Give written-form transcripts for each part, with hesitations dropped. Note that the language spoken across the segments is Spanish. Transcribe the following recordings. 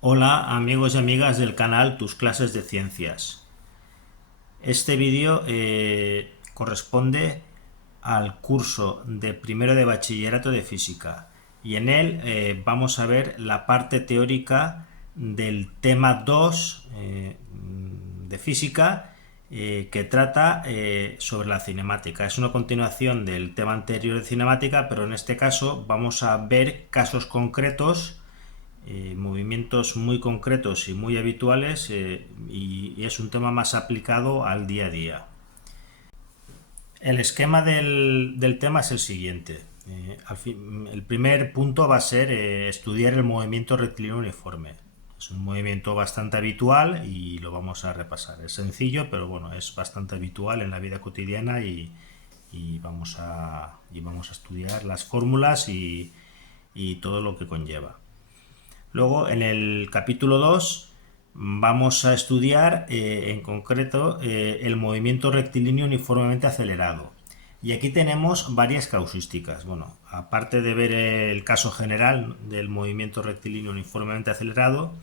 Hola amigos y amigas del canal Tus Clases de Ciencias. Este vídeo corresponde al curso de primero de bachillerato de física y en él vamos a ver la parte teórica del tema 2 de física que trata sobre la cinemática. Es una continuación del tema anterior de cinemática, pero en este caso vamos a ver casos concretos, movimientos muy concretos y muy habituales, y es un tema más aplicado al día a día. El esquema del tema es el siguiente. El primer punto va a ser estudiar el movimiento rectilíneo uniforme. Es un movimiento bastante habitual y lo vamos a repasar. Es sencillo, pero bueno, es bastante habitual en la vida cotidiana y vamos a estudiar las fórmulas y todo lo que conlleva. Luego, en el capítulo 2 vamos a estudiar en concreto el movimiento rectilíneo uniformemente acelerado. Y aquí tenemos varias causísticas. Bueno, aparte de ver el caso general del movimiento rectilíneo uniformemente acelerado,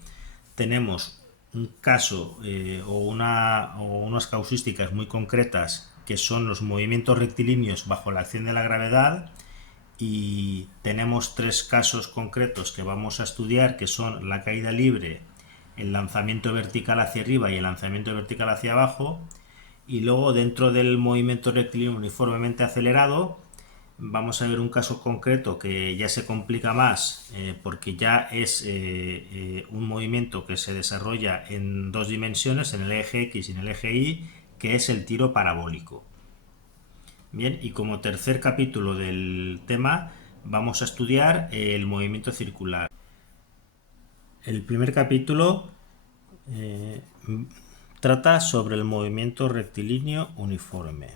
tenemos un caso o unas causísticas muy concretas que son los movimientos rectilíneos bajo la acción de la gravedad, y tenemos tres casos concretos que vamos a estudiar, que son la caída libre, el lanzamiento vertical hacia arriba y el lanzamiento vertical hacia abajo. Y luego, dentro del movimiento rectilíneo uniformemente acelerado, vamos a ver un caso concreto que ya se complica más, porque ya es un movimiento que se desarrolla en dos dimensiones, en el eje X y en el eje Y, que es el tiro parabólico. Bien, y como tercer capítulo del tema vamos a estudiar el movimiento circular. El primer capítulo eh, trata sobre el movimiento rectilíneo uniforme.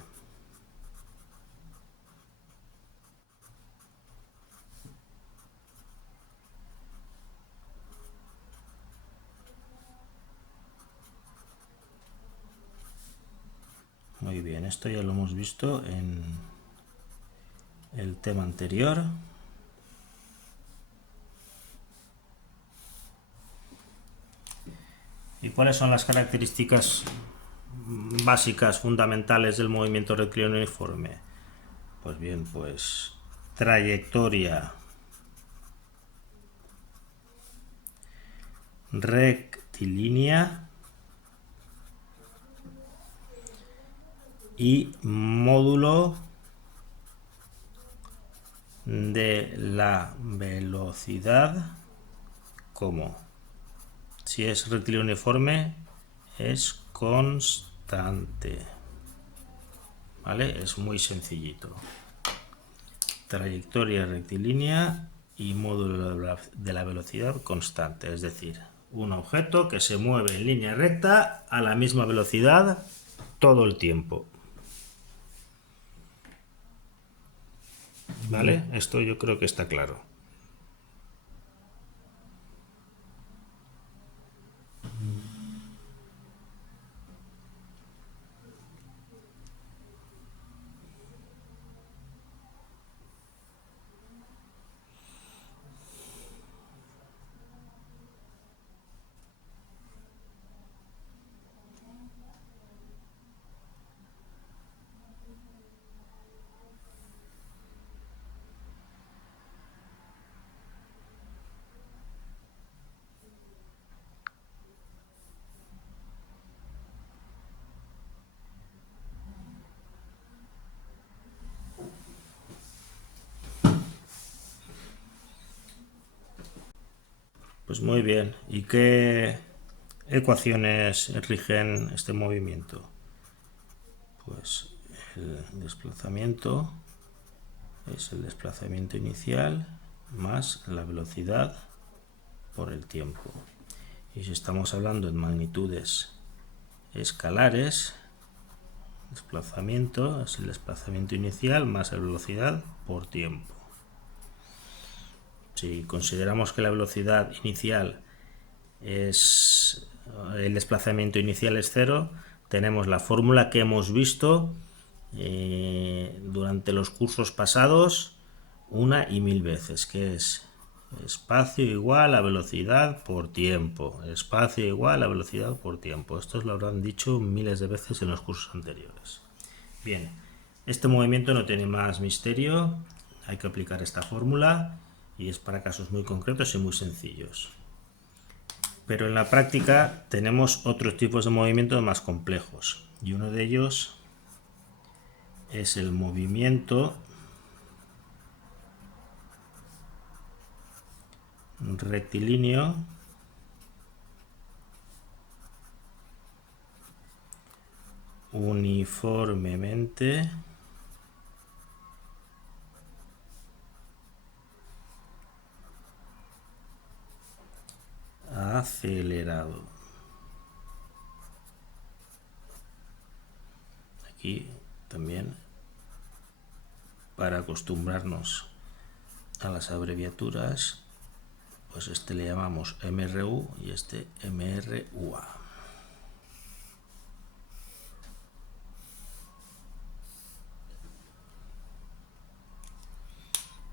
Muy bien, esto ya lo hemos visto en el tema anterior. ¿Y cuáles son las características básicas, fundamentales del movimiento rectilíneo uniforme? Pues bien, pues trayectoria rectilínea y módulo de la velocidad, como si es rectilíneo uniforme es constante. ¿Vale? Es muy sencillito. Trayectoria rectilínea y módulo de la velocidad constante, es decir, un objeto que se mueve en línea recta a la misma velocidad todo el tiempo. ¿Vale? Esto yo creo que está claro. Pues muy bien. ¿Y qué ecuaciones rigen este movimiento? Pues el desplazamiento es el desplazamiento inicial más la velocidad por el tiempo. Y si estamos hablando en magnitudes escalares, desplazamiento es el desplazamiento inicial más la velocidad por tiempo. Si consideramos que la velocidad inicial es el desplazamiento inicial es cero, tenemos la fórmula que hemos visto durante los cursos pasados una y mil veces, que es Espacio igual a velocidad por tiempo. Espacio igual a velocidad por tiempo. Esto lo habrán dicho miles de veces en los cursos anteriores. Bien, este movimiento no tiene más misterio. Hay que aplicar esta fórmula y es para casos muy concretos y muy sencillos. Pero en la práctica tenemos otros tipos de movimientos más complejos. Y uno de ellos es el movimiento rectilíneo uniformemente acelerado. Aquí también, para acostumbrarnos a las abreviaturas, pues este le llamamos MRU y este MRUA.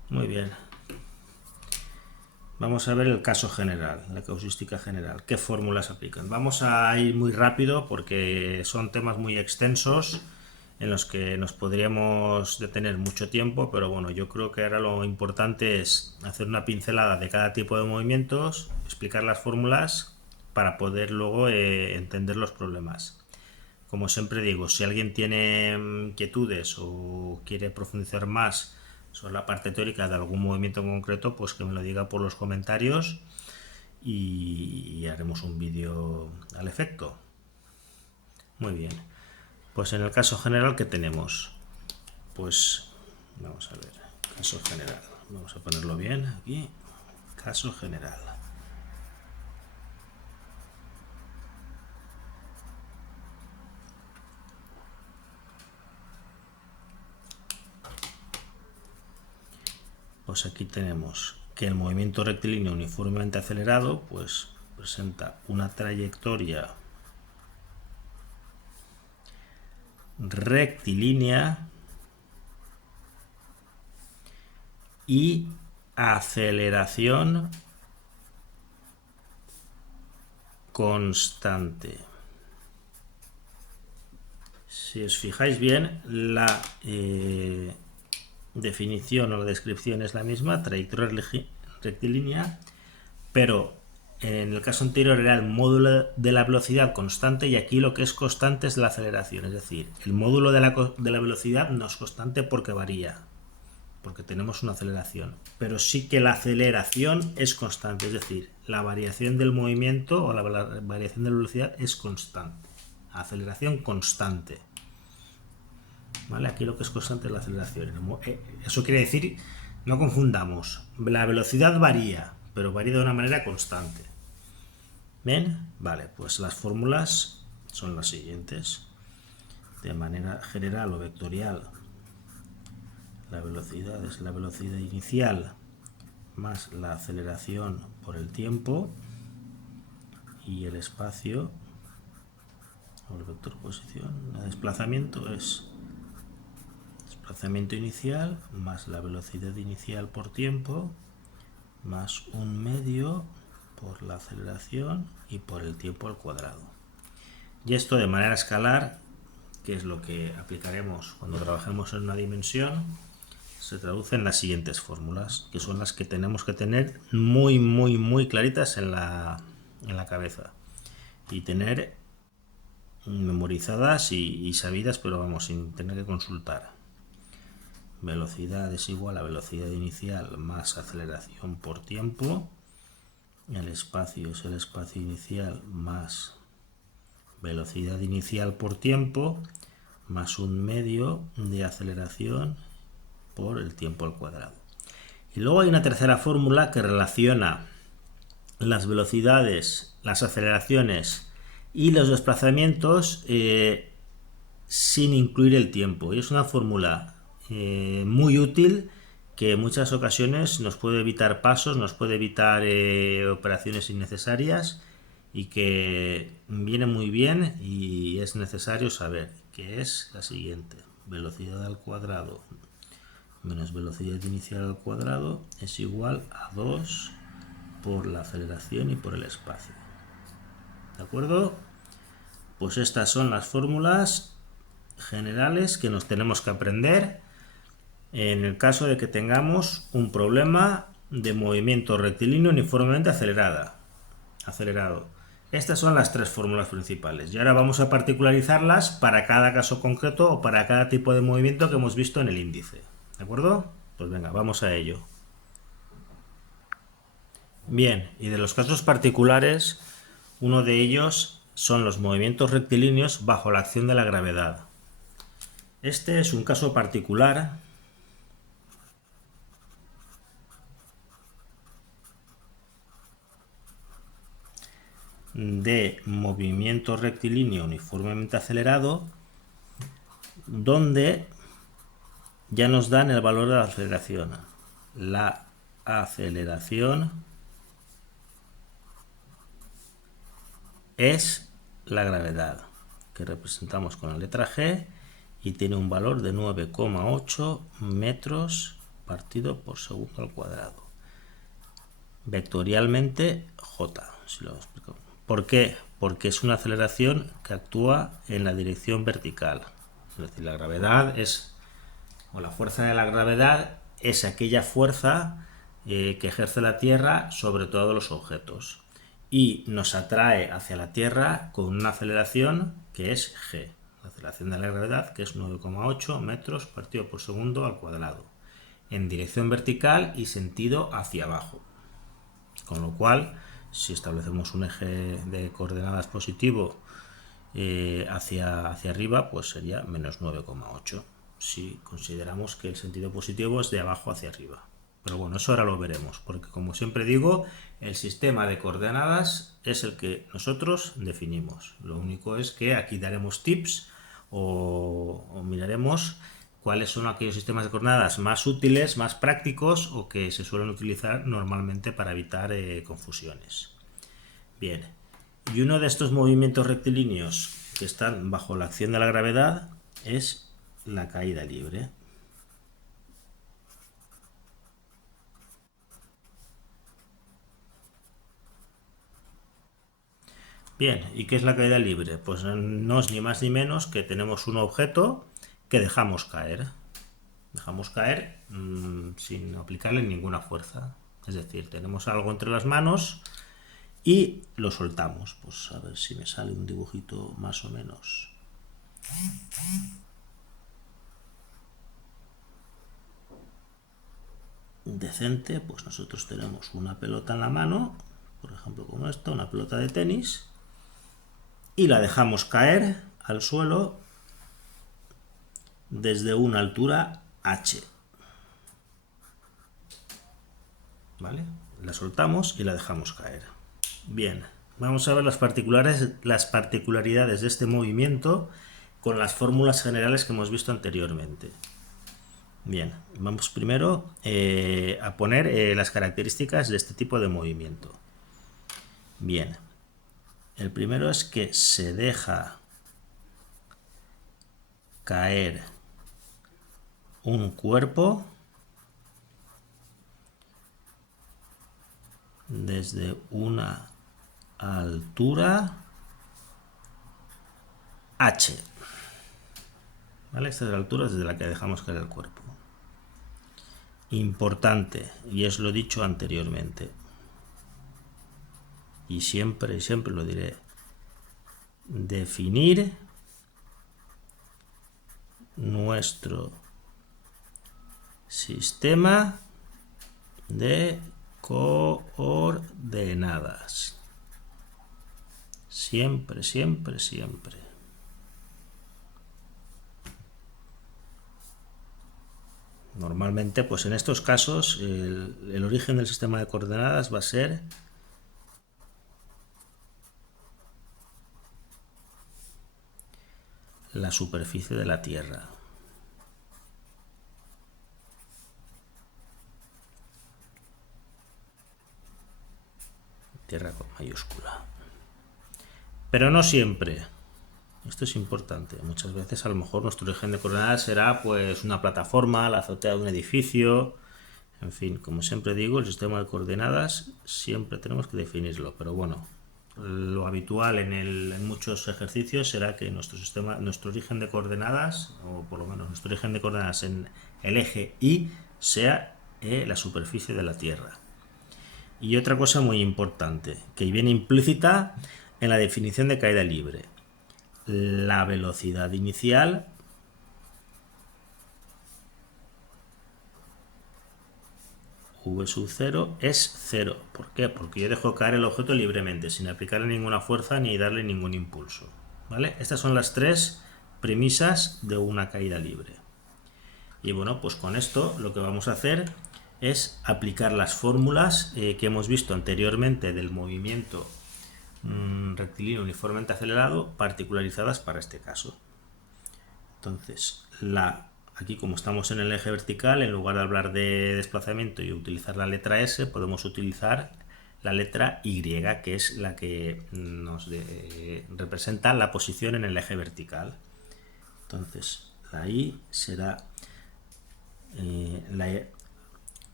Muy bien. Vamos a ver el caso general, la causística general. ¿Qué fórmulas aplican? Vamos a ir muy rápido porque son temas muy extensos en los que nos podríamos detener mucho tiempo, pero bueno, yo creo que ahora lo importante es hacer una pincelada de cada tipo de movimientos, explicar las fórmulas para poder luego entender los problemas. Como siempre digo, si alguien tiene inquietudes o quiere profundizar más sobre la parte teórica de algún movimiento en concreto, pues que me lo diga por los comentarios y haremos un vídeo al efecto. Muy bien, pues en el caso general, ¿qué tenemos? Pues vamos a ver, caso general, vamos a ponerlo bien aquí, caso general. Pues aquí tenemos que el movimiento rectilíneo uniformemente acelerado pues presenta una trayectoria rectilínea y aceleración constante. Si os fijáis bien, la definición o la descripción es la misma, trayectoria rectilínea, pero en el caso anterior era el módulo de la velocidad constante y aquí lo que es constante es la aceleración, es decir, el módulo de la velocidad no es constante porque varía, porque tenemos una aceleración, pero sí que la aceleración es constante, es decir, la variación del movimiento o la variación de la velocidad es constante, aceleración constante. ¿Vale? Aquí lo que es constante es la aceleración. Eso quiere decir, no confundamos, la velocidad varía, pero varía de una manera constante. ¿Bien? Vale, pues las fórmulas son las siguientes. De manera general o vectorial, la velocidad es la velocidad inicial más la aceleración por el tiempo y el espacio o el vector posición, el desplazamiento es desplazamiento inicial más la velocidad inicial por tiempo más un medio por la aceleración y por el tiempo al cuadrado. Y esto de manera escalar, que es lo que aplicaremos cuando trabajemos en una dimensión, se traduce en las siguientes fórmulas, que son las que tenemos que tener muy claritas en la cabeza y tener memorizadas y sabidas, pero vamos, sin tener que consultar. Velocidad es igual a velocidad inicial más aceleración por tiempo. El espacio es el espacio inicial más velocidad inicial por tiempo más un medio de aceleración por el tiempo al cuadrado. Y luego hay una tercera fórmula que relaciona las velocidades, las aceleraciones y los desplazamientos sin incluir el tiempo. Y es una fórmula muy útil que en muchas ocasiones nos puede evitar pasos, nos puede evitar operaciones innecesarias y que viene muy bien y es necesario saber, que es la siguiente: velocidad al cuadrado menos velocidad inicial al cuadrado es igual a 2 por la aceleración y por el espacio. ¿De acuerdo? Pues estas son las fórmulas generales que nos tenemos que aprender en el caso de que tengamos un problema de movimiento rectilíneo uniformemente acelerado. Estas son las tres fórmulas principales y ahora vamos a particularizarlas para cada caso concreto o para cada tipo de movimiento que hemos visto en el índice. ¿De acuerdo? Pues venga, vamos a ello. Bien, y de los casos particulares, uno de ellos son los movimientos rectilíneos bajo la acción de la gravedad. Este es un caso particular de movimiento rectilíneo uniformemente acelerado, donde ya nos dan el valor de la aceleración. La aceleración es la gravedad, que representamos con la letra G, y tiene un valor de 9,8 metros partido por segundo al cuadrado. Vectorialmente J, si lo explico. ¿Por qué? Porque es una aceleración que actúa en la dirección vertical. Es decir, la gravedad es, o la fuerza de la gravedad es aquella fuerza que ejerce la Tierra sobre todos los objetos y nos atrae hacia la Tierra con una aceleración que es G, la aceleración de la gravedad, que es 9,8 metros partido por segundo al cuadrado, en dirección vertical y sentido hacia abajo. Con lo cual, si establecemos un eje de coordenadas positivo hacia arriba, pues sería menos 9,8, si consideramos que el sentido positivo es de abajo hacia arriba. Pero bueno, eso ahora lo veremos, porque como siempre digo, el sistema de coordenadas es el que nosotros definimos. Lo único es que aquí daremos tips o miraremos cuáles son aquellos sistemas de coordenadas más útiles, más prácticos o que se suelen utilizar normalmente para evitar confusiones. Bien, y uno de estos movimientos rectilíneos que están bajo la acción de la gravedad es la caída libre. Bien, ¿y qué es la caída libre? Pues no es ni más ni menos que tenemos un objeto que dejamos caer. Dejamos caer sin aplicarle ninguna fuerza. Es decir, tenemos algo entre las manos y lo soltamos. Pues a ver si me sale un dibujito más o menos decente. Pues nosotros tenemos una pelota en la mano, por ejemplo como esta, una pelota de tenis, y la dejamos caer al suelo desde una altura h. ¿Vale? La soltamos y la dejamos caer. Bien, vamos a ver las particularidades de este movimiento con las fórmulas generales que hemos visto anteriormente. Bien, vamos primero a poner las características de este tipo de movimiento. Bien, el primero es que se deja caer un cuerpo desde una altura h. ¿Vale? Esta es la altura desde la que dejamos caer el cuerpo. Importante, y os lo he dicho anteriormente, y siempre lo diré, definir nuestro sistema de coordenadas. Siempre. Normalmente, pues en estos casos, el origen del sistema de coordenadas va a ser la superficie de la Tierra. Tierra con mayúscula. Pero no siempre. Esto es importante. Muchas veces a lo mejor nuestro origen de coordenadas será pues una plataforma, la azotea de un edificio. En fin, como siempre digo, el sistema de coordenadas siempre tenemos que definirlo. Pero bueno, lo habitual en muchos ejercicios será que nuestro origen de coordenadas, o por lo menos nuestro origen de coordenadas en el eje Y, sea la superficie de la Tierra. Y otra cosa muy importante, que viene implícita en la definición de caída libre. La velocidad inicial v sub 0 es 0. ¿Por qué? Porque yo dejo caer el objeto libremente, sin aplicarle ninguna fuerza ni darle ningún impulso. ¿Vale? Estas son las tres premisas de una caída libre. Y bueno, pues con esto lo que vamos a hacer es aplicar las fórmulas que hemos visto anteriormente del movimiento rectilíneo uniformemente acelerado, particularizadas para este caso. Entonces, aquí como estamos en el eje vertical, en lugar de hablar de desplazamiento y utilizar la letra S, podemos utilizar la letra Y, que es la que nos representa la posición en el eje vertical. Entonces, la Y será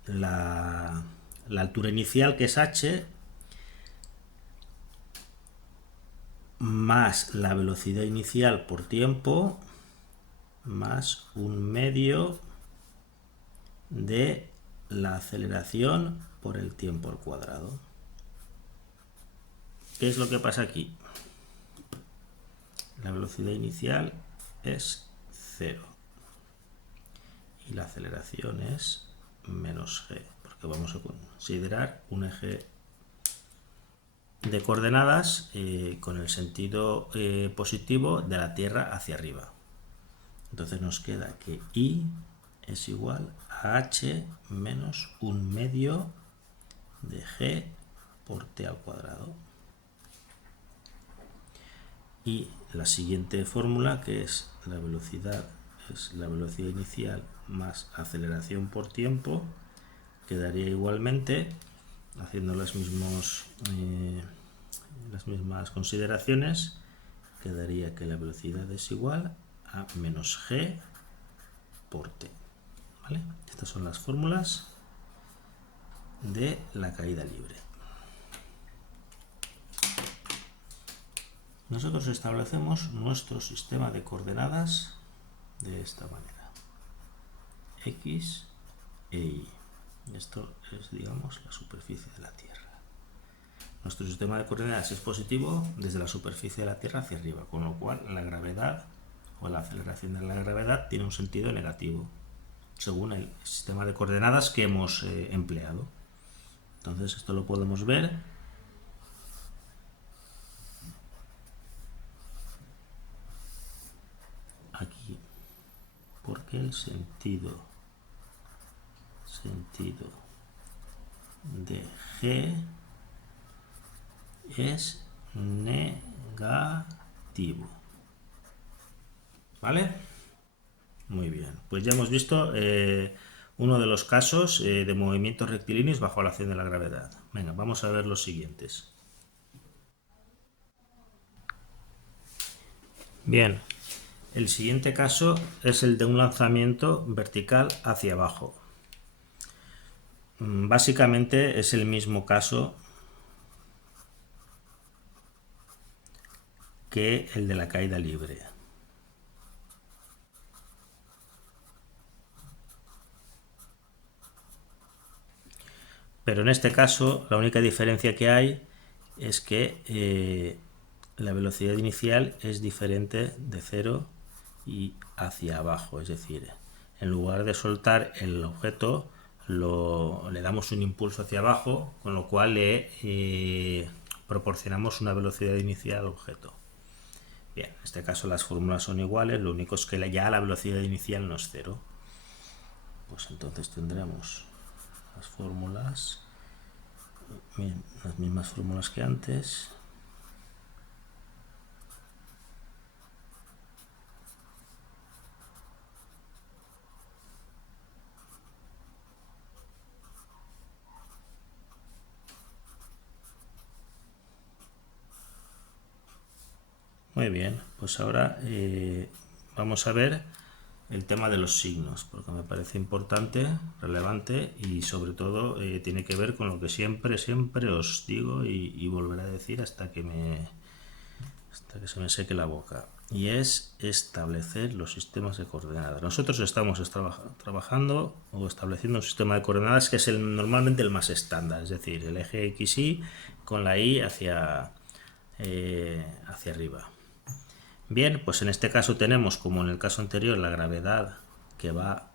la altura inicial, que es h, más la velocidad inicial por tiempo, más un medio de la aceleración por el tiempo al cuadrado. ¿Qué es lo que pasa aquí? La velocidad inicial es 0 y la aceleración es menos g, porque vamos a considerar un eje de coordenadas con el sentido positivo de la Tierra hacia arriba. Entonces nos queda que I es igual a h menos un medio de g por t al cuadrado. Y la siguiente fórmula, que es la velocidad inicial más aceleración por tiempo, quedaría igualmente, haciendo las mismas consideraciones, quedaría que la velocidad es igual a menos g por t. ¿Vale? Estas son las fórmulas de la caída libre. Nosotros establecemos nuestro sistema de coordenadas de esta manera: x e y. Esto es, digamos, la superficie de la Tierra. Nuestro sistema de coordenadas es positivo desde la superficie de la Tierra hacia arriba, con lo cual la gravedad o la aceleración de la gravedad tiene un sentido negativo, según el sistema de coordenadas que hemos empleado. Entonces esto lo podemos ver aquí, porque el sentido de G es negativo. ¿Vale? Muy bien, pues ya hemos visto uno de los casos de movimientos rectilíneos bajo la acción de la gravedad. Venga, vamos a ver los siguientes. Bien, el siguiente caso es el de un lanzamiento vertical hacia abajo. Básicamente es el mismo caso que el de la caída libre. Pero en este caso la única diferencia que hay es que la velocidad inicial es diferente de 0 y hacia abajo, es decir, en lugar de soltar el objeto le damos un impulso hacia abajo, con lo cual le proporcionamos una velocidad inicial al objeto. Bien, en este caso las fórmulas son iguales, lo único es que ya la velocidad inicial no es 0. Pues entonces tendremos las fórmulas, bien, las mismas fórmulas que antes. Muy bien, pues ahora vamos a ver el tema de los signos, porque me parece importante, relevante y sobre todo tiene que ver con lo que siempre os digo y volveré a decir hasta que se me seque la boca, y es establecer los sistemas de coordenadas. Nosotros estamos trabajando o estableciendo un sistema de coordenadas que es normalmente el más estándar, es decir, el eje XY con la Y hacia arriba. Bien, pues en este caso tenemos, como en el caso anterior, la gravedad que va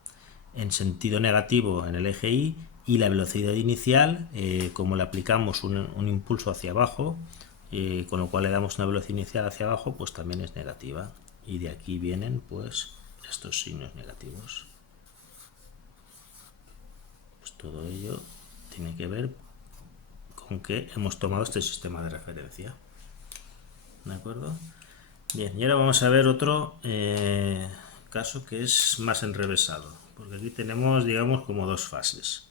en sentido negativo en el eje y la velocidad inicial, como le aplicamos un impulso hacia abajo, con lo cual le damos una velocidad inicial hacia abajo, pues también es negativa. Y de aquí vienen pues estos signos negativos. Pues todo ello tiene que ver con que hemos tomado este sistema de referencia. ¿De acuerdo? Bien, y ahora vamos a ver otro caso que es más enrevesado, porque aquí tenemos, digamos, como dos fases.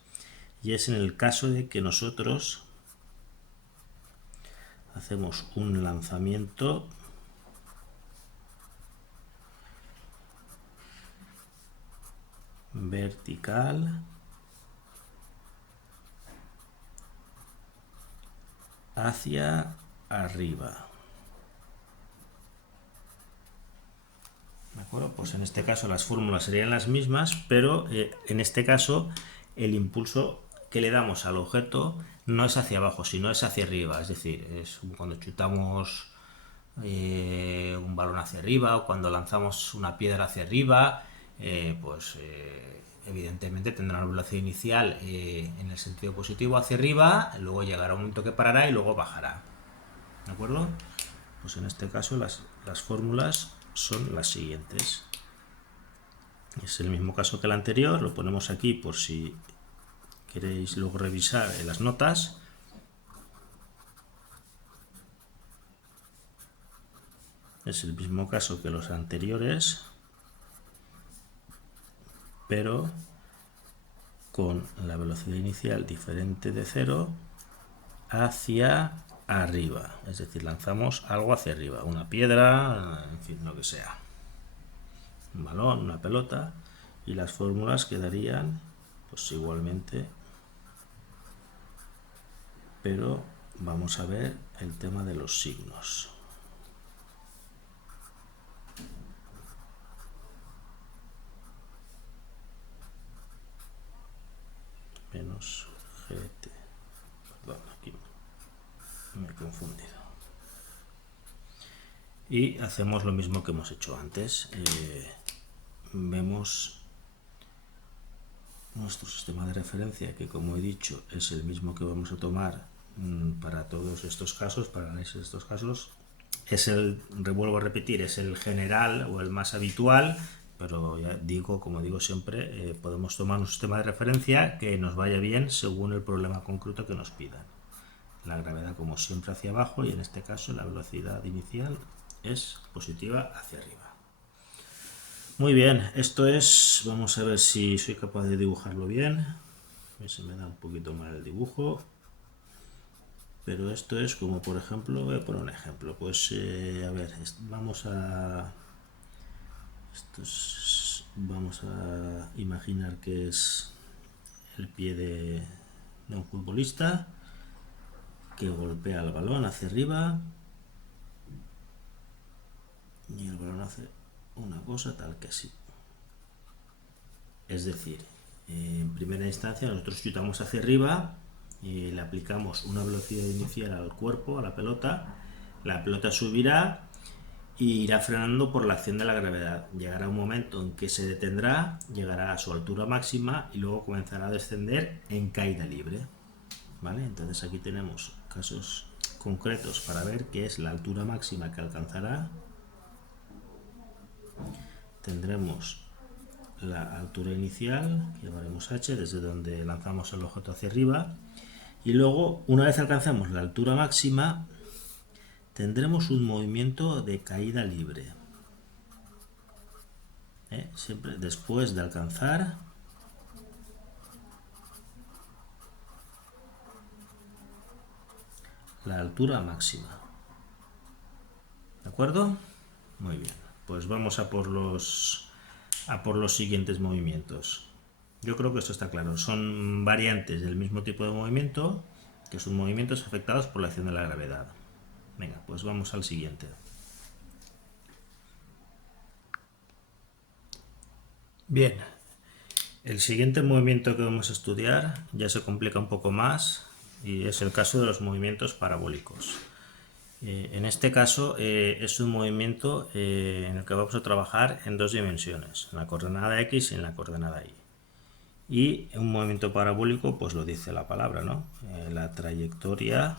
Y es en el caso de que nosotros hacemos un lanzamiento vertical hacia arriba. ¿De acuerdo? Pues en este caso las fórmulas serían las mismas, pero en este caso el impulso que le damos al objeto no es hacia abajo, sino es hacia arriba. Es decir, es cuando chutamos un balón hacia arriba o cuando lanzamos una piedra hacia arriba, evidentemente tendrá una velocidad inicial en el sentido positivo hacia arriba, luego llegará un momento que parará y luego bajará. ¿De acuerdo? Pues en este caso las fórmulas son las siguientes. Es el mismo caso que el anterior, lo ponemos aquí por si queréis luego revisar las notas. Es el mismo caso que los anteriores, pero con la velocidad inicial diferente de 0 hacia arriba. Es decir, lanzamos algo hacia arriba, una piedra, en fin, lo que sea. Un balón, una pelota, y las fórmulas quedarían pues igualmente, pero vamos a ver el tema de los signos. Menos GT. Perdón, aquí me he confundido. Y hacemos lo mismo que hemos hecho antes. Vemos nuestro sistema de referencia, que como he dicho es el mismo que vamos a tomar para todos estos casos, para análisis de estos casos. Es vuelvo a repetir, es el general o el más habitual, pero ya digo, como digo siempre, podemos tomar un sistema de referencia que nos vaya bien según el problema concreto que nos pidan. La gravedad, como siempre, hacia abajo, y en este caso la velocidad inicial es positiva hacia arriba. Muy bien, esto es, vamos a ver si soy capaz de dibujarlo bien. Se me da un poquito mal el dibujo, pero esto es como, por ejemplo, voy a poner un ejemplo. Pues a ver, vamos a imaginar que es el pie de un futbolista que golpea el balón hacia arriba y el balón hace una cosa tal que así. Es decir, en primera instancia nosotros chutamos hacia arriba y le aplicamos una velocidad inicial al cuerpo, a la pelota subirá y irá frenando por la acción de la gravedad. Llegará un momento en que se detendrá, llegará a su altura máxima y luego comenzará a descender en caída libre. ¿Vale? Entonces aquí tenemos casos concretos para ver qué es la altura máxima que alcanzará. Tendremos la altura inicial, que llamaremos h, desde donde lanzamos el objeto hacia arriba, y luego, una vez alcanzamos la altura máxima, tendremos un movimiento de caída libre. Siempre después de alcanzar la altura máxima. acuerdo? Muy bien, pues vamos a por los siguientes movimientos. Yo creo que esto está claro. Son variantes del mismo tipo de movimiento, que son movimientos afectados por la acción de la gravedad. Venga, pues vamos al siguiente. Bien, el siguiente movimiento que vamos a estudiar ya se complica un poco más y es el caso de los movimientos parabólicos. En este caso es un movimiento en el que vamos a trabajar en dos dimensiones, en la coordenada X y en la coordenada Y. Y un movimiento parabólico, pues lo dice la palabra, ¿no? La trayectoria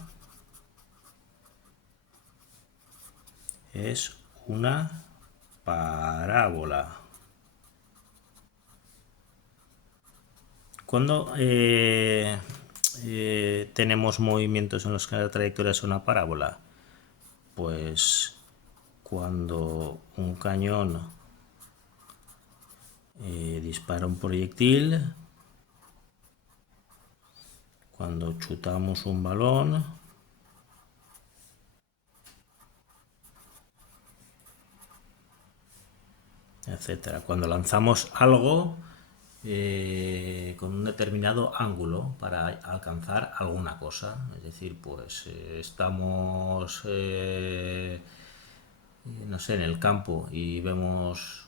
es una parábola. Cuando tenemos movimientos en los que la trayectoria es una parábola, pues cuando un cañón dispara un proyectil, cuando chutamos un balón, etcétera. Cuando lanzamos algo con un determinado ángulo para alcanzar alguna cosa, es decir, pues estamos no sé, en el campo y ponemos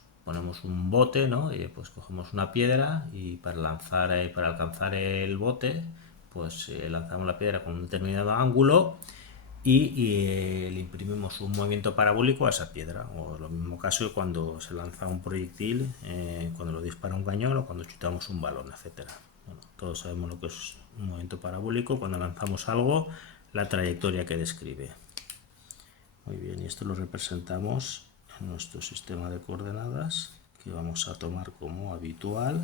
un bote, ¿no? Y pues cogemos una piedra y para alcanzar el bote, pues lanzamos la piedra con un determinado ángulo y le imprimimos un movimiento parabólico a esa piedra. O lo mismo caso cuando se lanza un proyectil, cuando lo dispara un cañón o cuando chutamos un balón, etcétera. Bueno, todos sabemos lo que es un movimiento parabólico, cuando lanzamos algo, la trayectoria que describe. Muy bien, y esto lo representamos en nuestro sistema de coordenadas, que vamos a tomar como habitual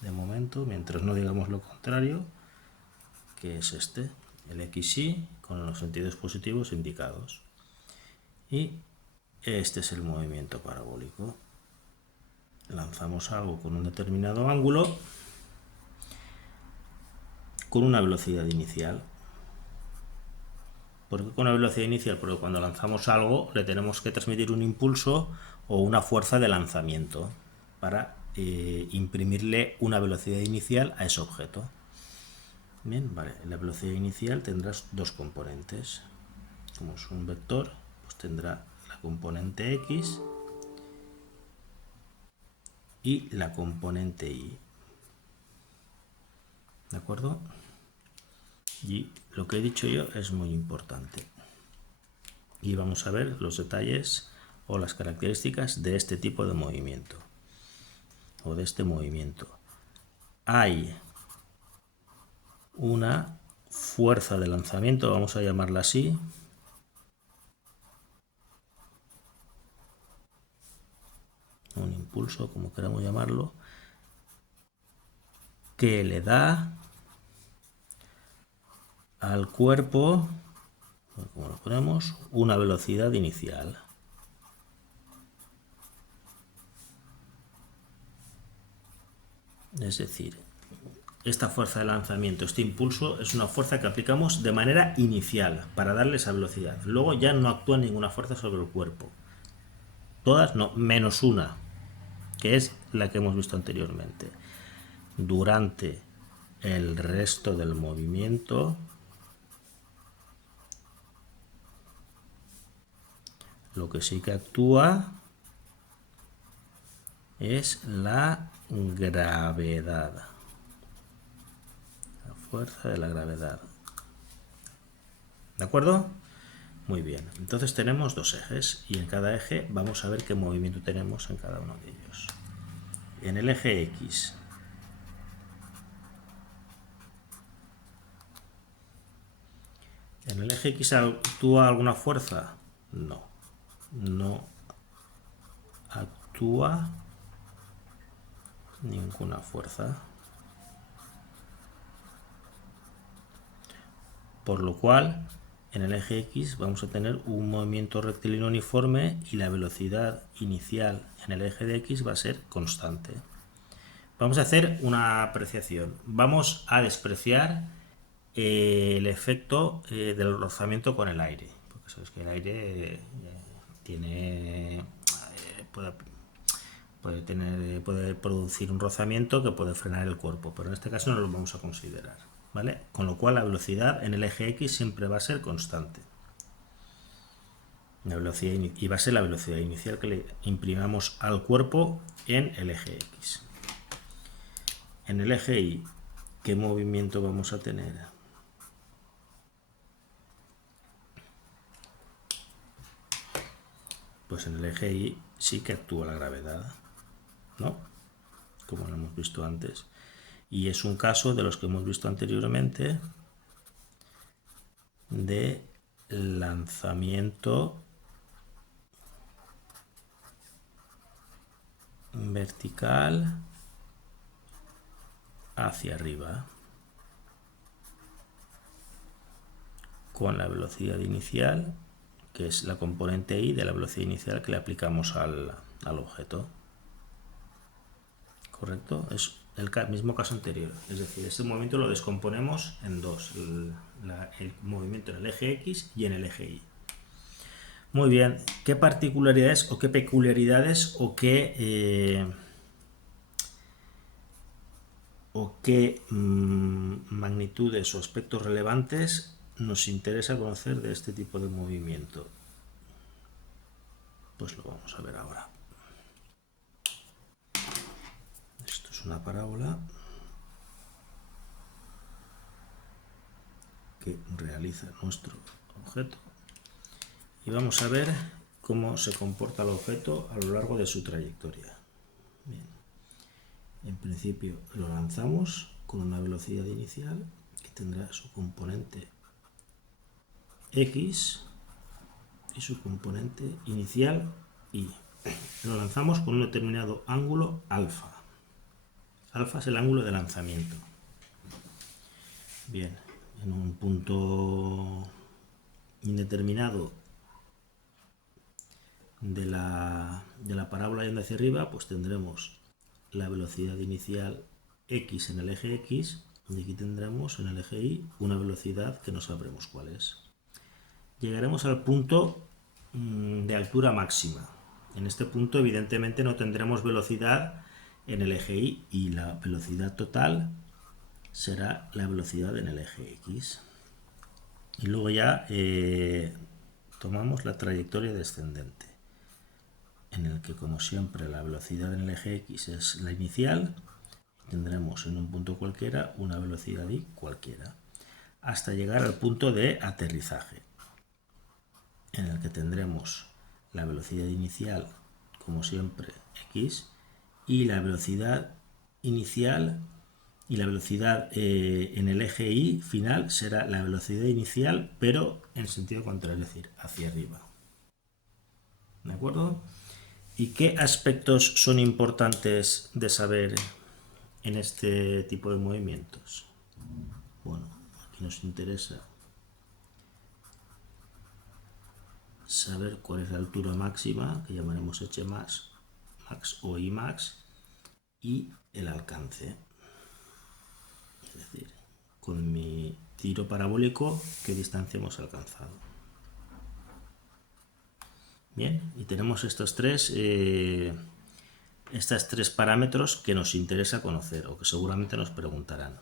de momento, mientras no digamos lo contrario, que es este, el XY, con los sentidos positivos indicados. Y este es el movimiento parabólico. Lanzamos algo con un determinado ángulo, con una velocidad inicial. ¿Por qué con una velocidad inicial? Porque cuando lanzamos algo le tenemos que transmitir un impulso o una fuerza de lanzamiento para imprimirle una velocidad inicial a ese objeto. Bien, vale, la velocidad inicial tendrá dos componentes. Como es un vector, pues tendrá la componente X y la componente Y. ¿De acuerdo? Y lo que he dicho yo es muy importante. Y vamos a ver los detalles o las características de este tipo de movimiento. O de este movimiento. Hay una fuerza de lanzamiento, vamos a llamarla así, un impulso, como queramos llamarlo, que le da al cuerpo, como lo ponemos, una velocidad inicial. Es decir, esta fuerza de lanzamiento, este impulso, es una fuerza que aplicamos de manera inicial para darle esa velocidad. Luego ya no actúa ninguna fuerza sobre el cuerpo. Todas no, menos una, que es la que hemos visto anteriormente. Durante el resto del movimiento, lo que sí que actúa es la gravedad, la fuerza de la gravedad. ¿De acuerdo? Muy bien, entonces tenemos dos ejes y en cada eje vamos a ver qué movimiento tenemos en cada uno de ellos. En el eje X, ¿en el eje X actúa alguna fuerza? No, no actúa ninguna fuerza. Por lo cual, en el eje X vamos a tener un movimiento rectilíneo uniforme y la velocidad inicial en el eje de X va a ser constante. Vamos a hacer una apreciación. Vamos a despreciar el efecto del rozamiento con el aire, porque sabes que el aire tiene puede producir un rozamiento que puede frenar el cuerpo, pero en este caso no lo vamos a considerar, ¿vale? Con lo cual la velocidad en el eje X siempre va a ser constante. La velocidad y va a ser la velocidad inicial que le imprimamos al cuerpo en el eje X. En el eje Y, ¿qué movimiento vamos a tener? Pues en el eje Y sí que actúa la gravedad, ¿no? Como lo hemos visto antes. Y es un caso de los que hemos visto anteriormente de lanzamiento vertical hacia arriba con la velocidad inicial, que es la componente I de la velocidad inicial que le aplicamos al objeto. ¿Correcto? Es el mismo caso anterior. Es decir, este movimiento lo descomponemos en dos. El movimiento en el eje X y en el eje Y. Muy bien. ¿Qué particularidades o qué peculiaridades o qué magnitudes o aspectos relevantes nos interesa conocer de este tipo de movimiento? Pues lo vamos a ver ahora. Esto es una parábola que realiza nuestro objeto y vamos a ver cómo se comporta el objeto a lo largo de su trayectoria. Bien. En principio lo lanzamos con una velocidad inicial que tendrá su componente X y su componente inicial Y. Lo lanzamos con un determinado ángulo alfa. Alfa es el ángulo de lanzamiento. Bien, en un punto indeterminado de la parábola yendo hacia arriba, pues tendremos la velocidad inicial X en el eje X y aquí tendremos en el eje Y una velocidad que no sabremos cuál es. Llegaremos al punto de altura máxima. En este punto evidentemente no tendremos velocidad en el eje Y y la velocidad total será la velocidad en el eje X. Y luego ya tomamos la trayectoria descendente, en el que como siempre la velocidad en el eje X es la inicial, tendremos en un punto cualquiera una velocidad Y cualquiera, hasta llegar al punto de aterrizaje, en el que tendremos la velocidad inicial como siempre X y la velocidad inicial y la velocidad en el eje Y final será la velocidad inicial pero en sentido contrario, es decir, hacia arriba. ¿De acuerdo? ¿Y qué aspectos son importantes de saber en este tipo de movimientos? Bueno, aquí nos interesa saber cuál es la altura máxima, que llamaremos h max o I max, y el alcance. Es decir, con mi tiro parabólico, qué distancia hemos alcanzado. Bien, y tenemos estos tres parámetros que nos interesa conocer o que seguramente nos preguntarán,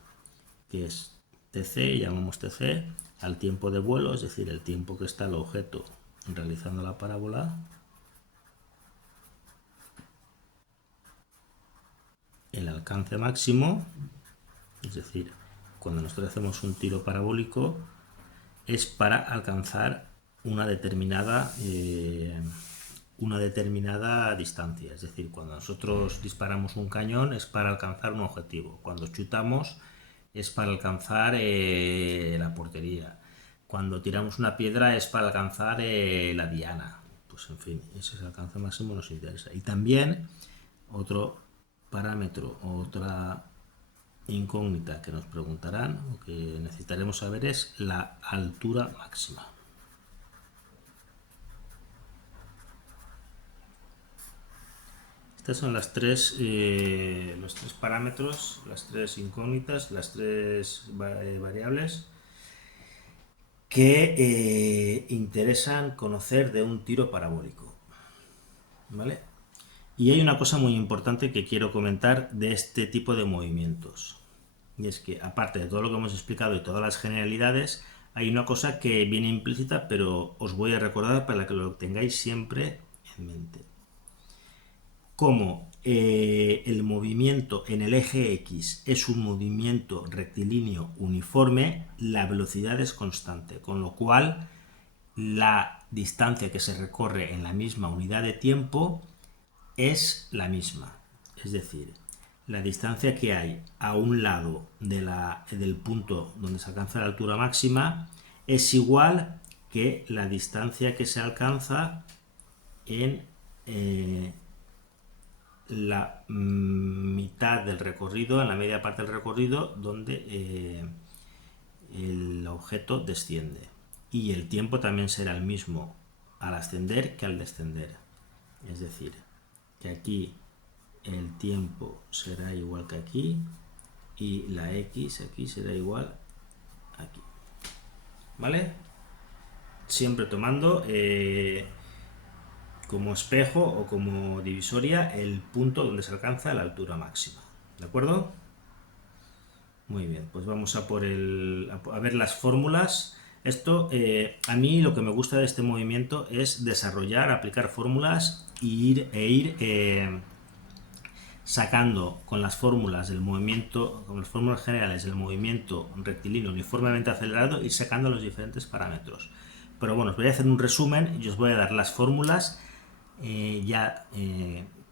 que es TC, llamamos TC, al tiempo de vuelo, es decir, el tiempo que está el objeto realizando la parábola, el alcance máximo, es decir, cuando nosotros hacemos un tiro parabólico es para alcanzar una determinada distancia, es decir, cuando nosotros disparamos un cañón es para alcanzar un objetivo, cuando chutamos es para alcanzar la portería, cuando tiramos una piedra es para alcanzar la diana, pues en fin, ese es el alcance máximo, nos interesa. Y también otro parámetro, otra incógnita que nos preguntarán o que necesitaremos saber es la altura máxima. Estas son los tres parámetros, las tres incógnitas, las tres variables que interesan conocer de un tiro parabólico. ¿vale? Y hay una cosa muy importante que quiero comentar de este tipo de movimientos. Y es que, aparte de todo lo que hemos explicado y todas las generalidades, hay una cosa que viene implícita, pero os voy a recordar para que lo tengáis siempre en mente. Como el movimiento en el eje X es un movimiento rectilíneo uniforme, la velocidad es constante, con lo cual la distancia que se recorre en la misma unidad de tiempo es la misma. Es decir, la distancia que hay a un lado del punto donde se alcanza la altura máxima es igual que la distancia que se alcanza en la mitad del recorrido, en la media parte del recorrido, donde el objeto desciende. Y el tiempo también será el mismo al ascender que al descender. Es decir, que aquí el tiempo será igual que aquí y la X aquí será igual aquí. ¿Vale? Siempre tomando como espejo o como divisoria el punto donde se alcanza la altura máxima. ¿De acuerdo? Muy bien, pues vamos a ver las fórmulas. Esto, a mí lo que me gusta de este movimiento es desarrollar, aplicar fórmulas e ir sacando con las fórmulas del movimiento, con las fórmulas generales del movimiento rectilíneo uniformemente acelerado, ir sacando los diferentes parámetros. Pero bueno, os voy a hacer un resumen y os voy a dar las fórmulas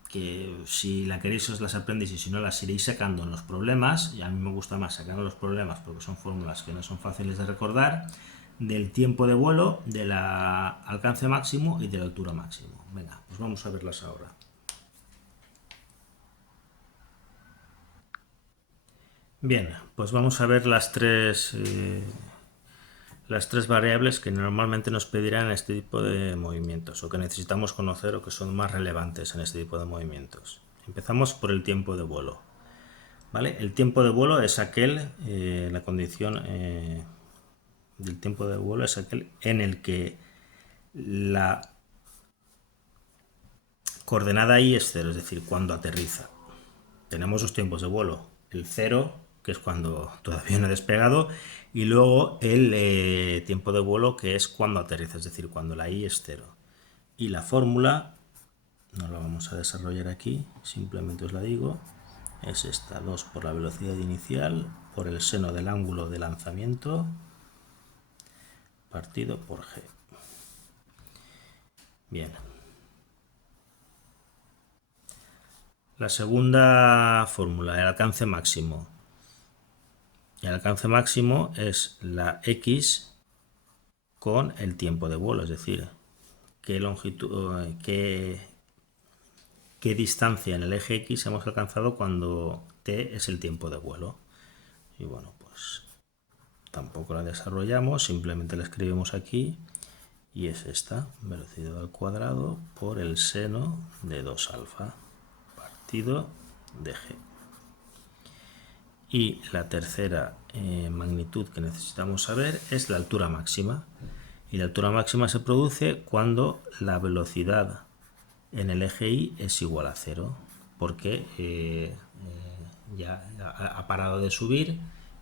que si la queréis os las aprendéis y si no las iréis sacando en los problemas, y a mí me gusta más sacar los problemas porque son fórmulas que no son fáciles de recordar, del tiempo de vuelo, del alcance máximo y de la altura máximo. Venga, pues vamos a verlas ahora. Bien, pues vamos a ver las tres variables que normalmente nos pedirán en este tipo de movimientos o que necesitamos conocer o que son más relevantes en este tipo de movimientos. Empezamos por el tiempo de vuelo. ¿Vale? El tiempo de vuelo es la condición del tiempo de vuelo es aquel en el que la coordenada y es cero, es decir, cuando aterriza. Tenemos dos tiempos de vuelo, el cero, que es cuando todavía no he despegado, y luego el tiempo de vuelo, que es cuando aterriza, es decir, cuando la I es cero. Y la fórmula, no la vamos a desarrollar aquí, simplemente os la digo, es esta, 2 por la velocidad inicial por el seno del ángulo de lanzamiento partido por G. Bien. La segunda fórmula, el alcance máximo. El alcance máximo es la X con el tiempo de vuelo, es decir, qué longitud, qué distancia en el eje X hemos alcanzado cuando t es el tiempo de vuelo. Y bueno, pues tampoco la desarrollamos, simplemente la escribimos aquí y es esta, velocidad al cuadrado por el seno de 2 alfa partido de G. Y la tercera magnitud que necesitamos saber es la altura máxima. Y la altura máxima se produce cuando la velocidad en el eje Y es igual a 0, porque ya ha parado de subir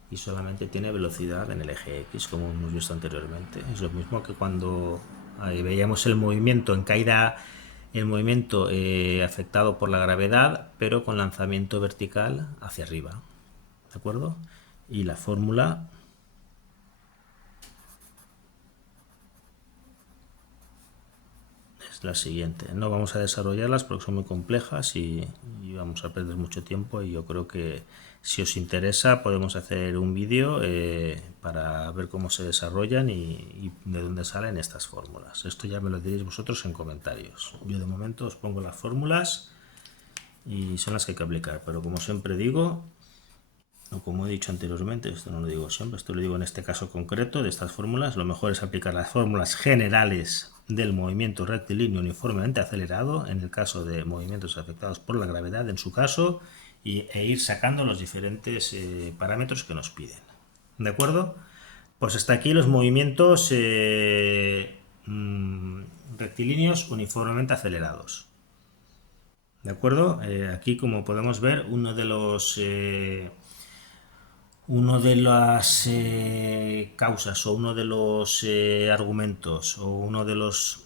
y solamente tiene velocidad en el eje X, como hemos visto anteriormente. Es lo mismo que cuando veíamos el movimiento en caída, el movimiento afectado por la gravedad, pero con lanzamiento vertical hacia arriba. ¿De acuerdo? Y la fórmula es la siguiente. No vamos a desarrollarlas porque son muy complejas y vamos a perder mucho tiempo, y yo creo que si os interesa podemos hacer un vídeo para ver cómo se desarrollan y de dónde salen estas fórmulas. Esto ya me lo diréis vosotros en comentarios. Yo de momento os pongo las fórmulas y son las que hay que aplicar, pero como siempre digo, o como he dicho anteriormente, esto no lo digo siempre, esto lo digo en este caso concreto de estas fórmulas, lo mejor es aplicar las fórmulas generales del movimiento rectilíneo uniformemente acelerado, en el caso de movimientos afectados por la gravedad, en su caso, e ir sacando los diferentes parámetros que nos piden. ¿De acuerdo? Pues hasta aquí los movimientos rectilíneos uniformemente acelerados. ¿De acuerdo? Aquí, como podemos ver, uno de las causas o uno de los argumentos o uno de los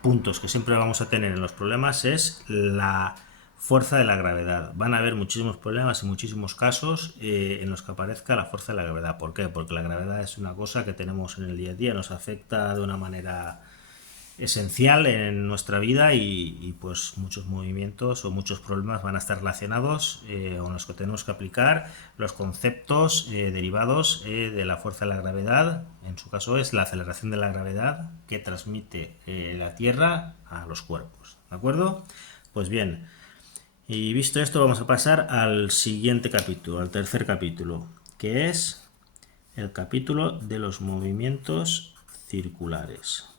puntos que siempre vamos a tener en los problemas es la fuerza de la gravedad. Van a haber muchísimos problemas y muchísimos casos en los que aparezca la fuerza de la gravedad. ¿Por qué? Porque la gravedad es una cosa que tenemos en el día a día, nos afecta de una manera esencial en nuestra vida pues muchos movimientos o muchos problemas van a estar relacionados con los que tenemos que aplicar los conceptos derivados de la fuerza de la gravedad. En su caso es la aceleración de la gravedad que transmite la Tierra a los cuerpos. ¿De acuerdo? Pues bien, y visto esto vamos a pasar al siguiente capítulo, al tercer capítulo, que es el capítulo de los movimientos circulares.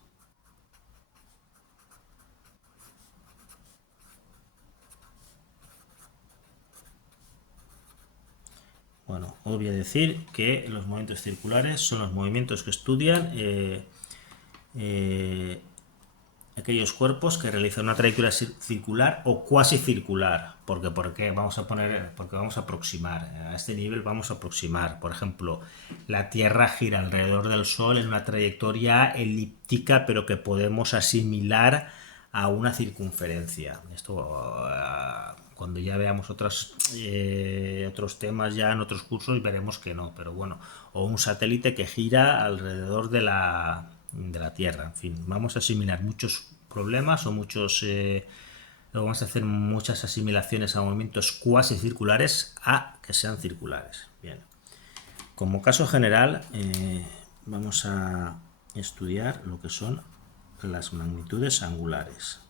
Bueno, os voy a decir que los movimientos circulares son los movimientos que estudian aquellos cuerpos que realizan una trayectoria circular o cuasi circular. Porque vamos a aproximar. A este nivel vamos a aproximar. Por ejemplo, la Tierra gira alrededor del Sol en una trayectoria elíptica, pero que podemos asimilar a una circunferencia. Esto cuando ya veamos otros temas ya en otros cursos veremos que no, pero bueno, o un satélite que gira alrededor de la Tierra. En fin, vamos a asimilar muchos problemas o vamos a hacer muchas asimilaciones a movimientos cuasi circulares a que sean circulares. Bien, como caso general vamos a estudiar lo que son las magnitudes angulares.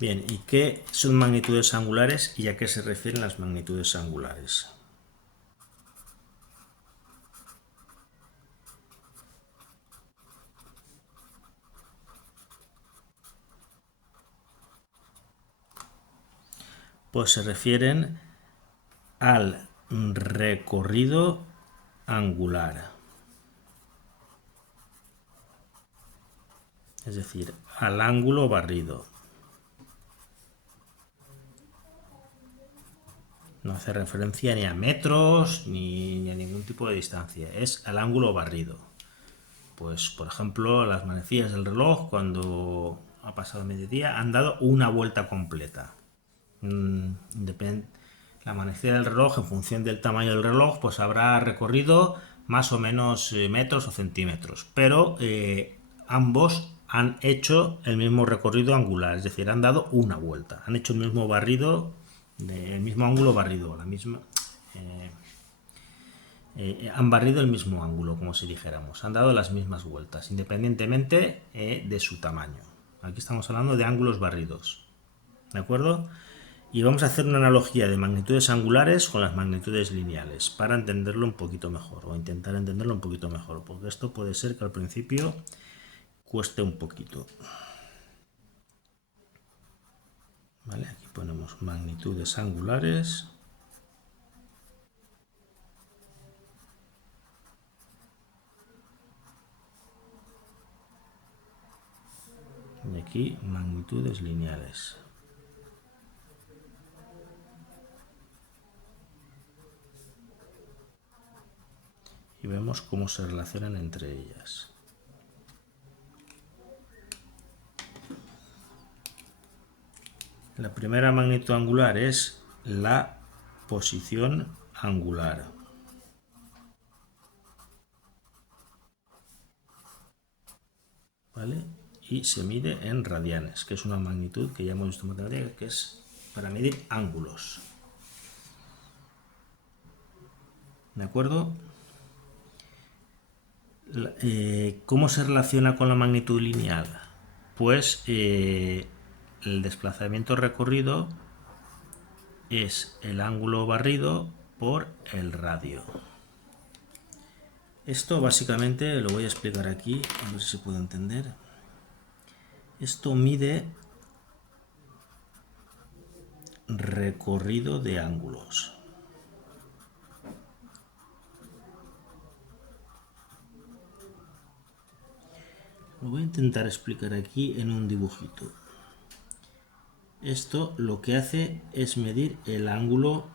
Bien, ¿y qué son magnitudes angulares y a qué se refieren las magnitudes angulares? Pues se refieren al recorrido angular, es decir, al ángulo barrido. No hace referencia ni a metros ni a ningún tipo de distancia, es al ángulo barrido. Pues, por ejemplo, las manecillas del reloj, cuando ha pasado mediodía, han dado una vuelta completa. La manecilla del reloj, en función del tamaño del reloj, pues habrá recorrido más o menos metros o centímetros, pero ambos han hecho el mismo recorrido angular, es decir, han dado una vuelta, han hecho el mismo barrido, el mismo ángulo barrido, han barrido el mismo ángulo, como si dijéramos, han dado las mismas vueltas, independientemente de su tamaño. Aquí estamos hablando de ángulos barridos, ¿de acuerdo? Y vamos a hacer una analogía de magnitudes angulares con las magnitudes lineales para entenderlo un poquito mejor, o intentar entenderlo un poquito mejor, porque esto puede ser que al principio cueste un poquito. Vale, aquí ponemos magnitudes angulares. Y aquí magnitudes lineales. Y vemos cómo se relacionan entre ellas. La primera magnitud angular es la posición angular. ¿Vale? Y se mide en radianes, que es una magnitud que ya hemos visto en matemáticas, que es para medir ángulos. ¿De acuerdo? ¿Cómo se relaciona con la magnitud lineal? Pues el desplazamiento recorrido es el ángulo barrido por el radio. Esto básicamente lo voy a explicar aquí, a ver si se puede entender. Esto mide recorrido de ángulos. Lo voy a intentar explicar aquí en un dibujito. Esto lo que hace es medir el ángulo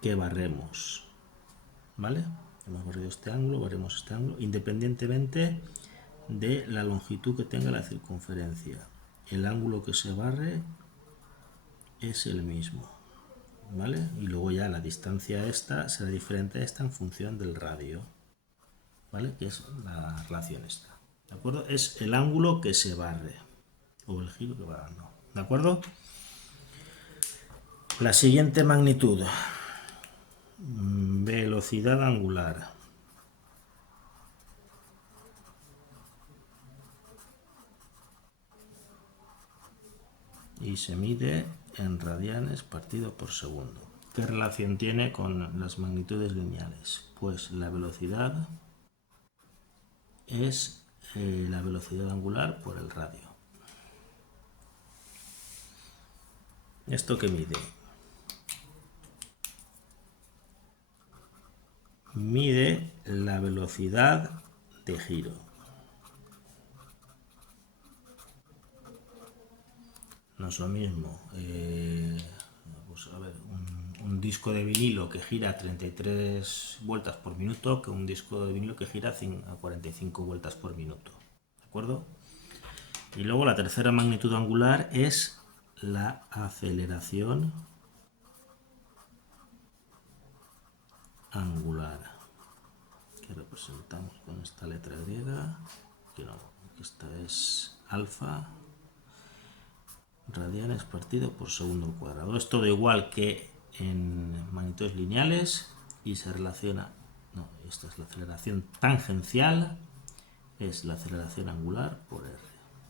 que barremos, ¿vale? Hemos barrido este ángulo, barremos este ángulo, independientemente de la longitud que tenga la circunferencia. El ángulo que se barre es el mismo, ¿vale? Y luego ya la distancia esta será diferente a esta en función del radio, ¿vale? Que es la relación esta, ¿de acuerdo? Es el ángulo que se barre o el giro que va dando, ¿de acuerdo? La siguiente magnitud, velocidad angular. Y se mide en radianes partido por segundo. ¿Qué relación tiene con las magnitudes lineales? Pues la velocidad es la velocidad angular por el radio. ¿Esto qué mide? Mide la velocidad de giro. No es lo mismo pues a ver, un disco de vinilo que gira a 33 vueltas por minuto que un disco de vinilo que gira a 45 vueltas por minuto, ¿de acuerdo? Y luego la tercera magnitud angular es la aceleración angular, que representamos con esta letra griega, que no, esta es alfa, radianes partido por segundo al cuadrado. Es todo igual que en magnitudes lineales y se relaciona, no, esta es la aceleración tangencial, es la aceleración angular por R.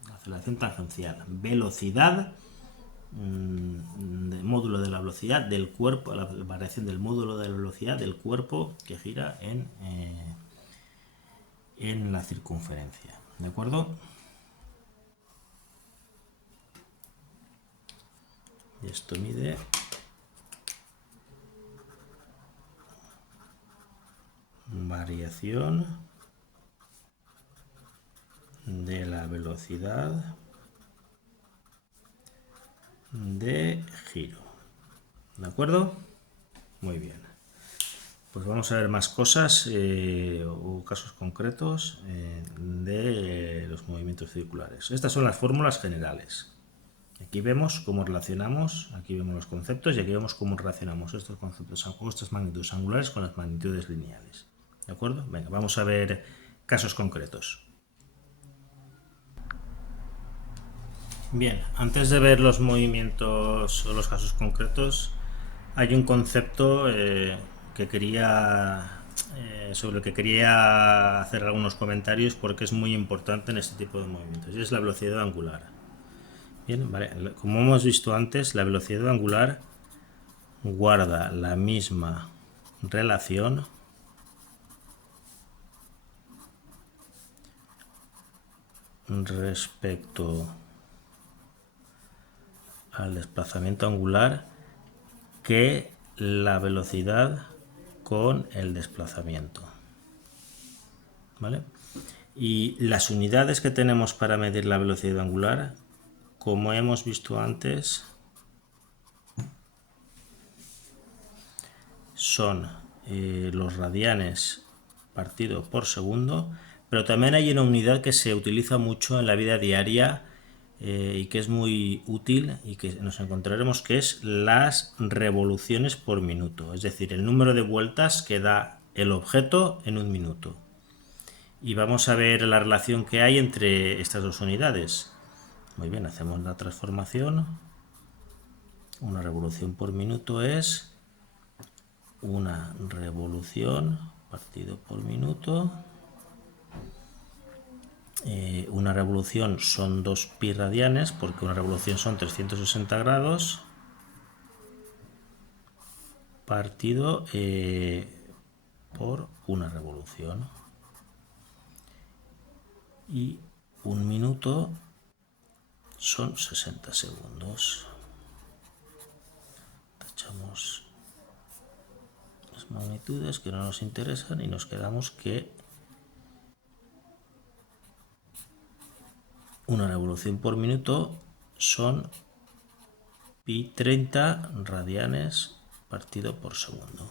La aceleración tangencial, velocidad, módulo de la velocidad del cuerpo, la variación del módulo de la velocidad del cuerpo que gira en la circunferencia, ¿de acuerdo? Y esto mide variación de la velocidad de giro, ¿de acuerdo? Muy bien, pues vamos a ver más cosas o casos concretos de los movimientos circulares. Estas son las fórmulas generales. Aquí vemos cómo relacionamos, aquí vemos los conceptos y aquí vemos cómo relacionamos estos conceptos o estas magnitudes angulares con las magnitudes lineales, ¿de acuerdo? Venga, vamos a ver casos concretos. Bien, antes de ver los movimientos o los casos concretos, hay un concepto que quería sobre el que quería hacer algunos comentarios porque es muy importante en este tipo de movimientos y es la velocidad angular. Bien, vale. Como hemos visto antes, la velocidad angular guarda la misma relación respecto al desplazamiento angular que la velocidad con el desplazamiento, ¿vale? Y las unidades que tenemos para medir la velocidad angular, como hemos visto antes, son los radianes partido por segundo, pero también hay una unidad que se utiliza mucho en la vida diaria y que es muy útil y que nos encontraremos, que es las revoluciones por minuto, es decir, el número de vueltas que da el objeto en un minuto. Y vamos a ver la relación que hay entre estas dos unidades. Muy bien, hacemos la transformación. Una revolución por minuto es una revolución partido por minuto. Una revolución son 2 pi radianes, porque una revolución son 360 grados, partido por una revolución. Y un minuto son 60 segundos. Tachamos las magnitudes que no nos interesan y nos quedamos que Una revolución por minuto son pi 30 radianes partido por segundo.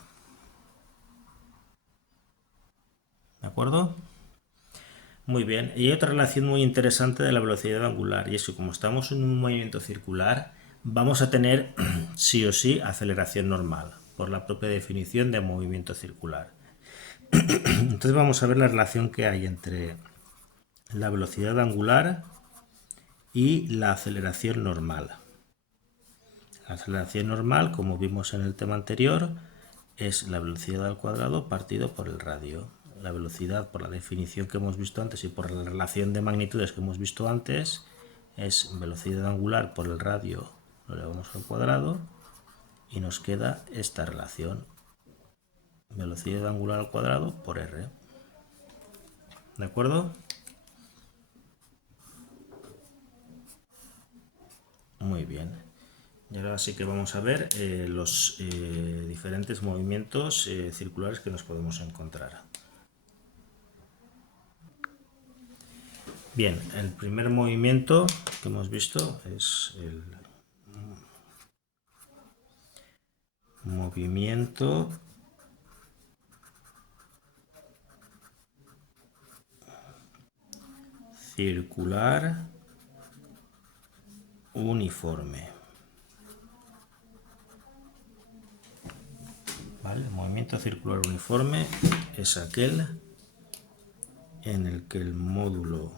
¿De acuerdo? Muy bien. Y hay otra relación muy interesante de la velocidad angular, y es que como estamos en un movimiento circular, vamos a tener sí o sí aceleración normal, por la propia definición de movimiento circular. Entonces vamos a ver la relación que hay entre la velocidad angular y la aceleración normal. La aceleración normal, como vimos en el tema anterior, es la velocidad al cuadrado partido por el radio. La velocidad, por la definición que hemos visto antes y por la relación de magnitudes que hemos visto antes, es velocidad angular por el radio, lo elevamos al cuadrado, y nos queda esta relación, velocidad angular al cuadrado por r. ¿De acuerdo? Muy bien. Y ahora sí que vamos a ver los diferentes movimientos circulares que nos podemos encontrar. Bien, el primer movimiento que hemos visto es el movimiento circular uniforme. ¿Vale? El movimiento circular uniforme es aquel en el que el módulo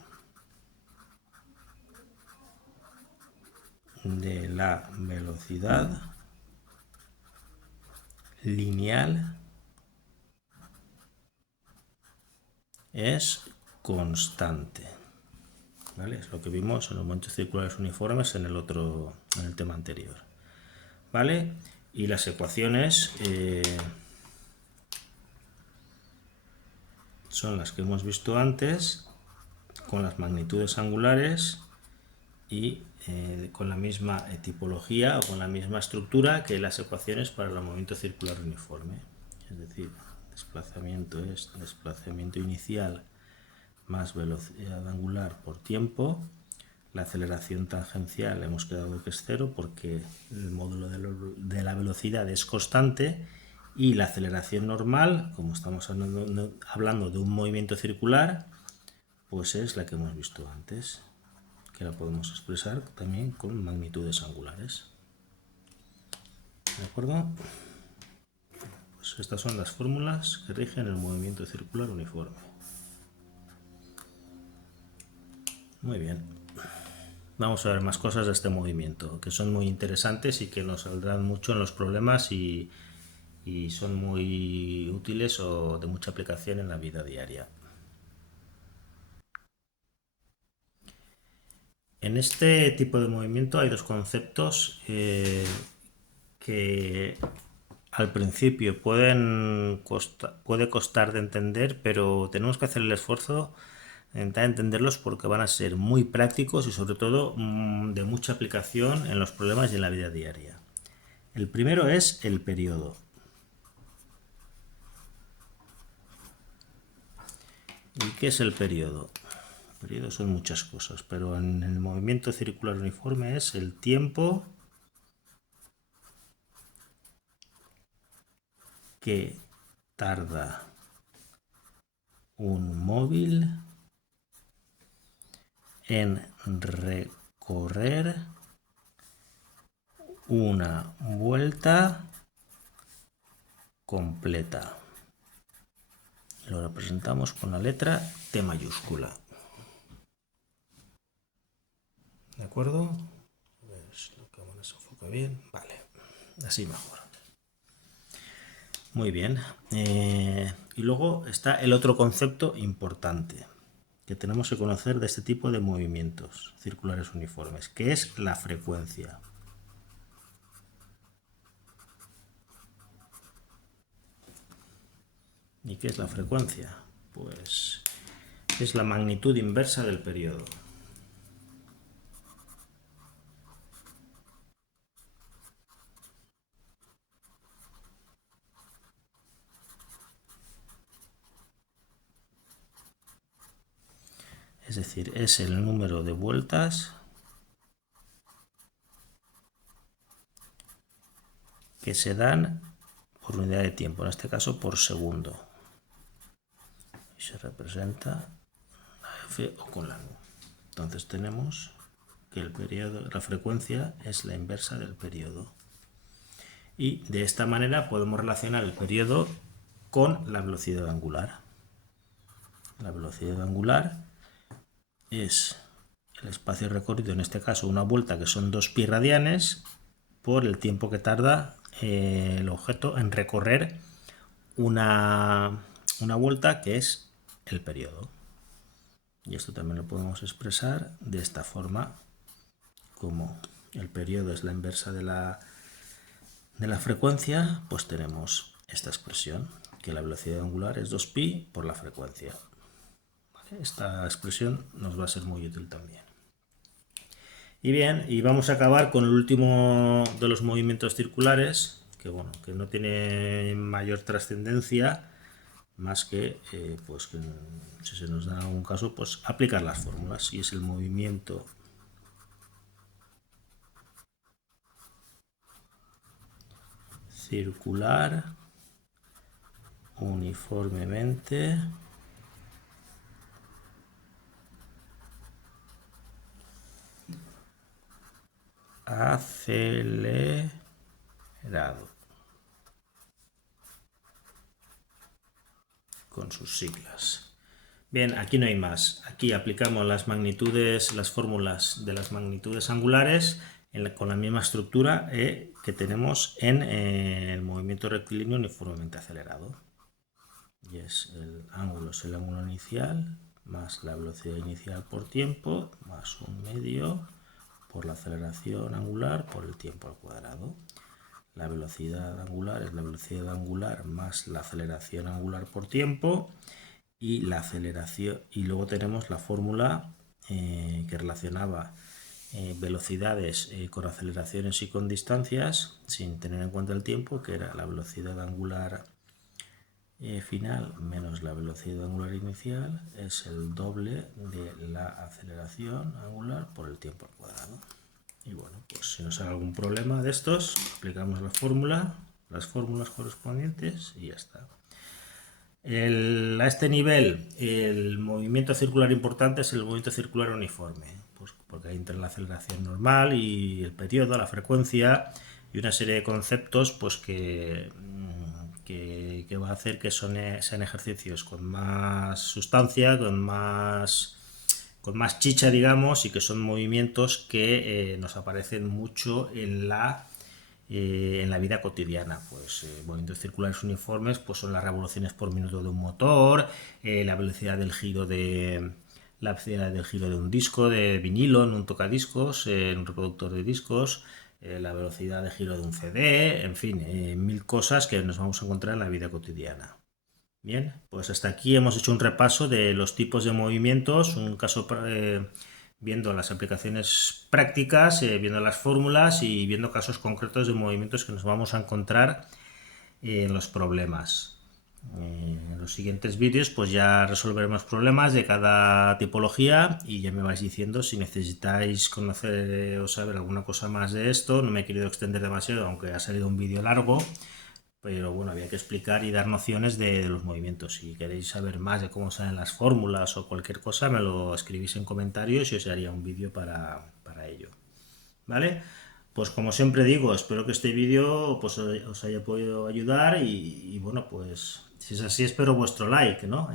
de la velocidad lineal es constante. ¿Vale? Es lo que vimos en los movimientos circulares uniformes en el tema anterior. ¿Vale? Y las ecuaciones son las que hemos visto antes, con las magnitudes angulares y con la misma tipología o con la misma estructura que las ecuaciones para el movimiento circular uniforme. Es decir, desplazamiento es desplazamiento inicial más velocidad angular por tiempo. La aceleración tangencial hemos quedado que es cero porque el módulo de la velocidad es constante, y la aceleración normal, como estamos hablando de un movimiento circular, pues es la que hemos visto antes, que la podemos expresar también con magnitudes angulares. ¿De acuerdo? Pues estas son las fórmulas que rigen el movimiento circular uniforme. Muy bien. Vamos a ver más cosas de este movimiento, que son muy interesantes y que nos saldrán mucho en los problemas y son muy útiles o de mucha aplicación en la vida diaria. En este tipo de movimiento hay dos conceptos que al principio puede costar de entender, pero tenemos que hacer el esfuerzo de intentar entenderlos porque van a ser muy prácticos y sobre todo de mucha aplicación en los problemas y en la vida diaria. El primero es el periodo. ¿Y qué es el periodo? El periodo son muchas cosas, pero en el movimiento circular uniforme es el tiempo que tarda un móvil en recorrer una vuelta completa. Lo representamos con la letra T mayúscula. ¿De acuerdo? A ver si la cámara se enfoca bien. Vale, así mejor. Muy bien. Y luego está el otro concepto importante que tenemos que conocer de este tipo de movimientos circulares uniformes, que es la frecuencia. ¿Y qué es la frecuencia? Pues es la magnitud inversa del periodo. es decir, es el número de vueltas que se dan por unidad de tiempo, en este caso por segundo. Y se representa la F o con la U. Entonces tenemos que el periodo, la frecuencia es la inversa del periodo. Y de esta manera podemos relacionar el periodo con la velocidad angular. La velocidad angular es el espacio recorrido, en este caso una vuelta que son 2 pi radianes, por el tiempo que tarda el objeto en recorrer una vuelta, que es el periodo. Y esto también lo podemos expresar de esta forma, como el periodo es la inversa de la frecuencia, pues tenemos esta expresión, que la velocidad angular es 2pi por la frecuencia. ¿Vale? Esta expresión nos va a ser muy útil también. Y bien, y vamos a acabar con el último de los movimientos circulares, que bueno, que no tiene mayor trascendencia, más que, pues que si se nos da algún caso, pues aplicar las fórmulas. Y es el movimiento circular uniformemente acelerado, con sus siglas. Bien, aquí no hay más. Aquí aplicamos las magnitudes, las fórmulas de las magnitudes angulares con la misma estructura que tenemos en el movimiento rectilíneo uniformemente acelerado. Y es el ángulo inicial más la velocidad inicial por tiempo más un medio por la aceleración angular por el tiempo al cuadrado. La velocidad angular es la velocidad angular más la aceleración angular por tiempo, y la aceleración, y luego tenemos la fórmula que relacionaba velocidades con aceleraciones y con distancias sin tener en cuenta el tiempo, que era la velocidad angular final menos la velocidad angular inicial es el doble de la aceleración angular por el tiempo al cuadrado. Y bueno, pues si nos sale algún problema de estos, aplicamos la fórmula, las fórmulas correspondientes y ya está. A este nivel, el movimiento circular importante es el movimiento circular uniforme, pues porque ahí entra la aceleración normal y el periodo, la frecuencia y una serie de conceptos pues que va a hacer que sean ejercicios con más sustancia, con más chicha, digamos, y que son movimientos que nos aparecen mucho en la vida cotidiana. Pues movimientos circulares uniformes pues son las revoluciones por minuto de un motor, la velocidad del giro de un disco de vinilo en un tocadiscos, en un reproductor de discos, la velocidad de giro de un CD, en fin, mil cosas que nos vamos a encontrar en la vida cotidiana. Bien, pues hasta aquí hemos hecho un repaso de los tipos de movimientos, un caso viendo las aplicaciones prácticas, viendo las fórmulas y viendo casos concretos de movimientos que nos vamos a encontrar en los problemas. En los siguientes vídeos pues ya resolveremos problemas de cada tipología y ya me vais diciendo si necesitáis conocer o saber alguna cosa más de esto. No me he querido extender demasiado, aunque ha salido un vídeo largo, pero bueno, había que explicar y dar nociones de los movimientos. Si queréis saber más de cómo salen las fórmulas o cualquier cosa, me lo escribís en comentarios y os haría un vídeo para ello. ¿Vale? Pues como siempre digo, espero que este vídeo pues, os haya podido ayudar y bueno, pues si es así espero vuestro like, ¿no?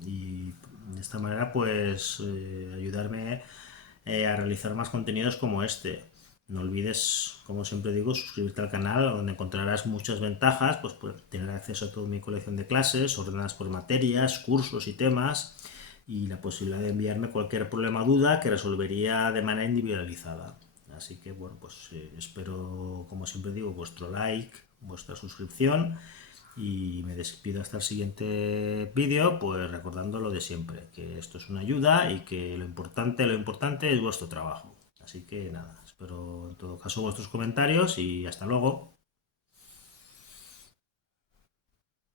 Y de esta manera pues ayudarme a realizar más contenidos como este. No olvides, como siempre digo, suscribirte al canal, donde encontrarás muchas ventajas, pues tener acceso a toda mi colección de clases, ordenadas por materias, cursos y temas, y la posibilidad de enviarme cualquier problema o duda que resolvería de manera individualizada. Así que bueno, pues espero, como siempre digo, vuestro like, vuestra suscripción, y me despido hasta el siguiente vídeo, pues recordando lo de siempre, que esto es una ayuda y que lo importante es vuestro trabajo. Así que nada, espero en todo caso vuestros comentarios y hasta luego.